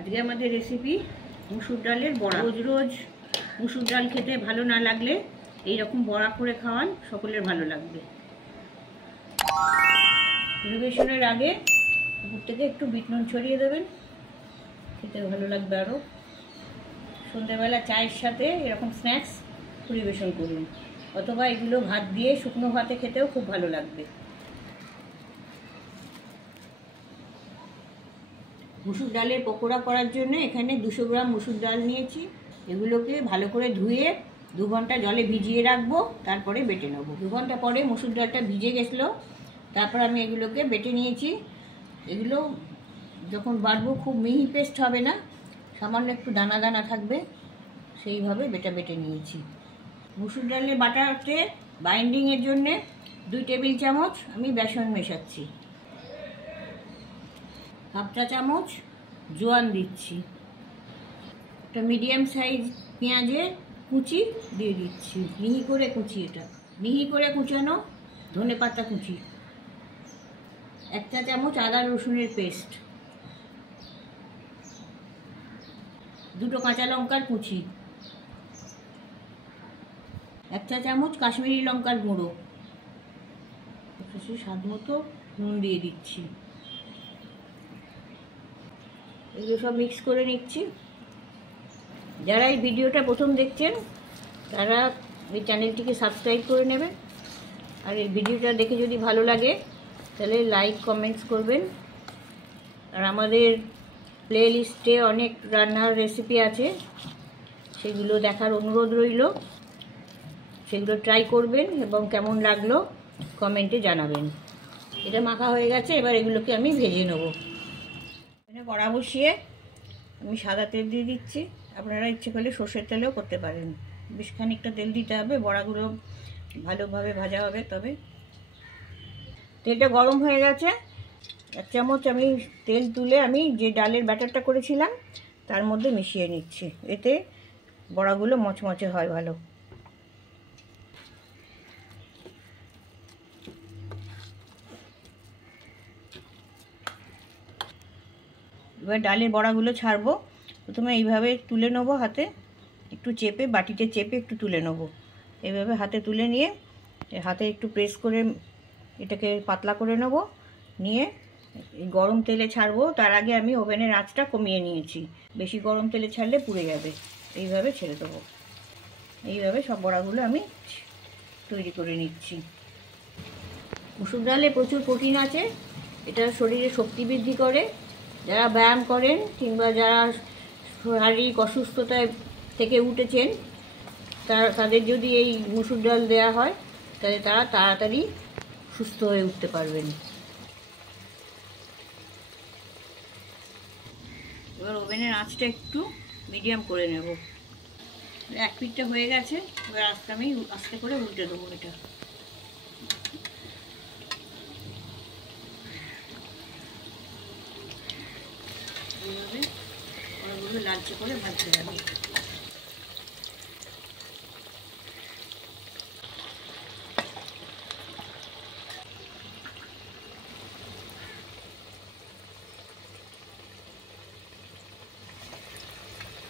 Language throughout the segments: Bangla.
আজকে আমাদের রেসিপি মুসুর ডালের বড়া। রোজ রোজ মুসুর ডাল খেতে ভালো না লাগলে এই রকম বড়া করে খাওয়ান, সকলের ভালো লাগবে। পরিবেশনের আগে উপর থেকে একটু বিট নুন ছড়িয়ে দেবেন, খেতে ভালো লাগবে আরও। সন্ধ্যেবেলা চায়ের সাথে এরকম স্ন্যাক্স পরিবেশন করুন, অথবা এগুলো ভাত দিয়ে শুকনো ভাতে খেতেও খুব ভালো লাগবে। মুসুর ডালের পকোড়া করার জন্য এখানে 200 গ্রাম মুসুর ডাল নিয়েছি। এগুলোকে ভালো করে ধুয়ে 2 ঘন্টা জলে ভিজিয়ে রাখবো, তারপরে বেটে নেব। 2 ঘন্টা পরে মুসুর ডালটা ভিজে গেছিলো, তারপর আমি এগুলোকে বেটে নিয়েছি। এগুলো যখন বাটবো খুব মিহি পেস্ট হবে না, সামান্য একটু দানা দানা থাকবে, সেইভাবে বেটে নিয়েছি। মুসুর ডালের বাটাতে বাইন্ডিংয়ের জন্যে 2 টেবিল চামচ আমি বেসন মেশাচ্ছি, 1/2 চা চামচ জোয়ান দিচ্ছি, একটা মিডিয়াম সাইজ পেঁয়াজের কুচি দিয়ে দিচ্ছি, মিহি করে কুচি, এটা মিহি করে কুচানো ধনেপাতা কুচি, 1 চা চামচ আদা রসুনের পেস্ট, 2 কাঁচা লঙ্কার কুচি, 1 চা চামচ কাশ্মীরি লঙ্কার গুঁড়ো, স্বাদ মতো নুন দিয়ে দিচ্ছি। এগুলো সব মিক্স করে নিচ্ছি। যারা এই ভিডিওটা প্রথম দেখছেন তারা এই চ্যানেলটিকে সাবস্ক্রাইব করে নেবেন, আর এই ভিডিওটা দেখে যদি ভালো লাগে তাহলে লাইক কমেন্টস করবেন। আর আমাদের প্লে লিস্টে অনেক রান্নার রেসিপি আছে, সেগুলো দেখার অনুরোধ রইল। সেগুলো ট্রাই করবেন এবং কেমন লাগলো কমেন্টে জানাবেন। এটা মাখা হয়ে গেছে, এবার এগুলোকে আমি ভেজে নেব। এখানে কড়া বসিয়ে আমি সাদা তেল দিয়ে দিচ্ছি, আপনারা ইচ্ছে করলে সর্ষের তেলেও করতে পারেন। বেশ খানিকটা তেল দিতে হবে, বড়াগুলো ভালোভাবে ভাজা হবে। তবে তেলটা গরম হয়ে গেছে, 1 চামচ আমি তেল তুলে আমি যে ডালের ব্যাটারটা করেছিলাম তার মধ্যে মিশিয়ে নিচ্ছি, এতে বড়াগুলো মচমচে হয় ভালো। এবার ডালের বড়াগুলো ছাড়বো। প্রথমে এইভাবে তুলে নেবো, হাতে একটু চেপে, বাটিতে চেপে একটু তুলে নেবো। এইভাবে হাতে তুলে নিয়ে হাতে একটু প্রেস করে এটাকে পাতলা করে নেব, নিয়ে গরম তেলে ছাড়বো। তার আগে আমি ওভেনের আঁচটা কমিয়ে নিয়েছি, বেশি গরম তেলে ছাড়লে পুড়ে যাবে। এইভাবে ছেড়ে দেবো। এইভাবে সব বড়াগুলো আমি তৈরি করে নিচ্ছি। মুসুর ডালে প্রচুর প্রোটিন আছে, এটা শরীরে শক্তি বৃদ্ধি করে। যারা ব্যায়াম করেন কিংবা যারা শারীরিক অসুস্থতায় থেকে উঠেছেন, তাদের যদি এই মুসুর ডাল দেওয়া হয় তাহলে তারা তাড়াতাড়ি সুস্থ হয়ে উঠতে পারবেন। এবার ওভেনের আঁচটা একটু মিডিয়াম করে নেব। 1 পিঠটা হয়ে গেছে, এবার আমি আস্তে করে উল্টে দেবো। এটা এইভাবে ওগুলো লালচে করে ভাজতে হবে।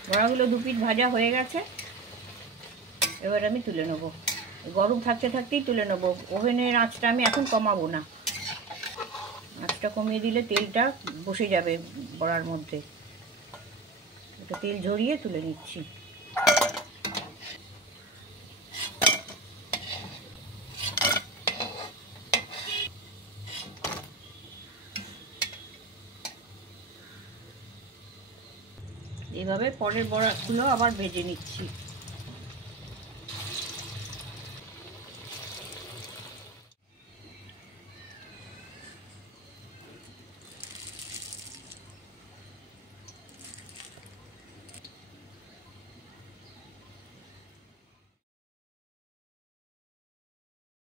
বড়াগুলো 2 পিঠ ভাজা হয়ে গেছে, এবার আমি তুলে নেব। গরম থাকতে থাকতেই তুলে নেব। ওভেনের আঁচটা আমি এখন কমাবো না, আঁচটা কমিয়ে দিলে তেলটা বসে যাবে বড়ার মধ্যে। এটা তেল ঝরিয়ে তুলে নিচ্ছি। এইভাবে পরের বড়াগুলো আবার ভেজে নিচ্ছি।